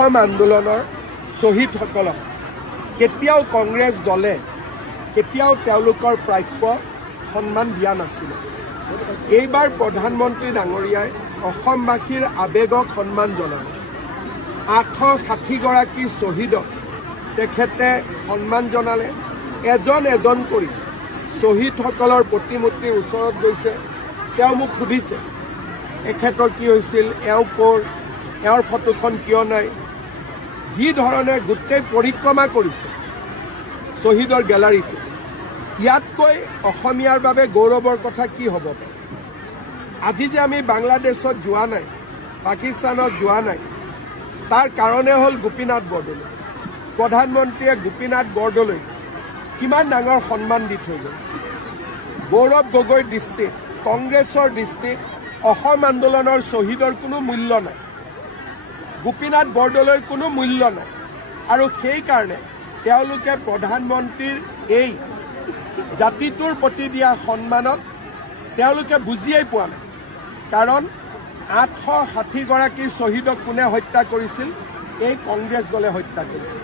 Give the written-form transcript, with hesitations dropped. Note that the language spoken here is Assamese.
অসম আন্দোলনৰ শ্বহীদসকলক কেতিয়াও কংগ্ৰেছ দলে কেতিয়াও তেওঁলোকৰ প্ৰাপ্য সন্মান দিয়া নাছিলে। এইবাৰ প্ৰধানমন্ত্ৰী ডাঙৰীয়াই অসমবাসীৰ আৱেগক সন্মান জনালে। 860গৰাকী শ্বহীদক তেখেতে সন্মান জনালে। এজন এজন কৰি শ্বহীদসকলৰ প্ৰতিমূৰ্তিৰ ওচৰত গৈছে। তেওঁ মোক সুধিছে এখেতৰ কি হৈছিল, এওঁ ক'ৰ, এওঁৰ ফটোখন কিয় নাই। যি ধৰণে গোটেই পৰিক্ৰমা কৰিছে শ্বহীদৰ গেলাৰীটো, ইয়াতকৈ অসমীয়াৰ বাবে গৌৰৱৰ কথা কি হ'ব পাৰে। আজি যে আমি বাংলাদেশত যোৱা নাই, পাকিস্তানত যোৱা নাই, তাৰ কাৰণে হ'ল গোপীনাথ বৰদলৈ। প্ৰধানমন্ত্ৰীয়ে গোপীনাথ বৰদলৈ কিমান ডাঙৰ সন্মান দি থৈ গ'ল। গৌৰৱ গগৈৰ দৃষ্টিত, কংগ্ৰেছৰ দৃষ্টিত অসম আন্দোলনৰ শ্বহীদৰ কোনো মূল্য নাই, গোপীনাথ বৰদলৈৰ কোনো মূল্য নাই। আৰু সেইকাৰণে তেওঁলোকে প্ৰধানমন্ত্ৰীৰ এই জাতিটোৰ প্ৰতি দিয়া সন্মানক তেওঁলোকে বুজিয়েই পোৱা নাই। কাৰণ 860গৰাকী শ্বহীদক কোনে হত্যা কৰিছিল? এই কংগ্ৰেছ দলে হত্যা কৰিছিল।